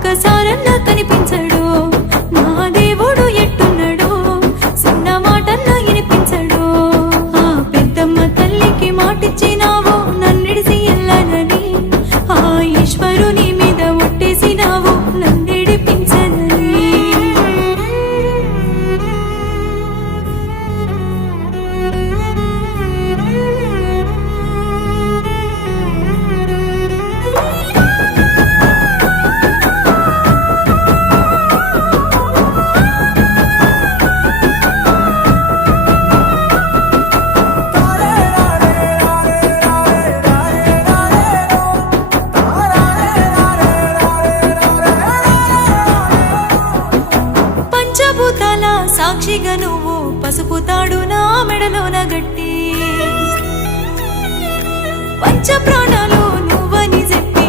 ఒక్కసారన్నా కనిపించడు నా దేవుడు ఎట్టున్నాడు చిన్న మాటన్నా వినిపించడు ఆ పెద్దమ్మ తల్లికి మాటిచ్చినావు నన్నిడిసి ఎల్లనని ఆ ఈశ్వరుని మీద ఒట్టేసినావు నన్నిడిపించనని పంచభూతాల సాక్షిగా నువ్వు పసుపు తాడు నా మెడలోన గట్టి పంచ ప్రాణాల